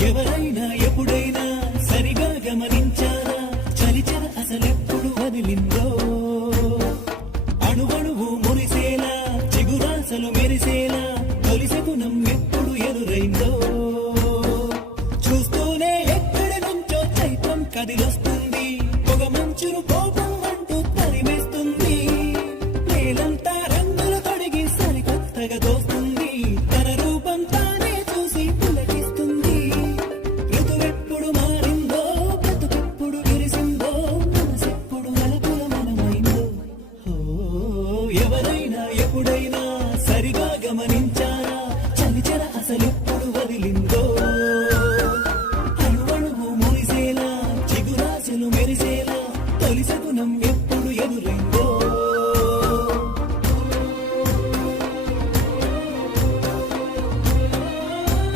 ఎవరైనా ఎప్పుడైనా సరిగా గమనించారా చలిచర అసలెప్పుడు వదిలిందో అణువణువు మురిసేలా చిగురాసలు మెరిసేలా తొలిసెగుణం ఎప్పుడు ఎదురైందో చూస్తూనే ఎక్కడి నుంచో చైత్రం కదిలొస్తుంది పొగ మంచును కోపం అంటూ తరిమేస్తుంది నేలంతా రంగులు తొడిగి సరికొత్తగా దోస్తుంది తన రూపం తానే చూసి పులకిస్తుంది ఋతువెప్పుడు మారిందో బ్రతుకెప్పుడు విరిసిందో మనసెప్పుడు నలుపుల మనమైందో ఎవరైనా ఎప్పుడైనా సరిగా గమనించారా చలిచర అసలెప్పుడు వదిలిందో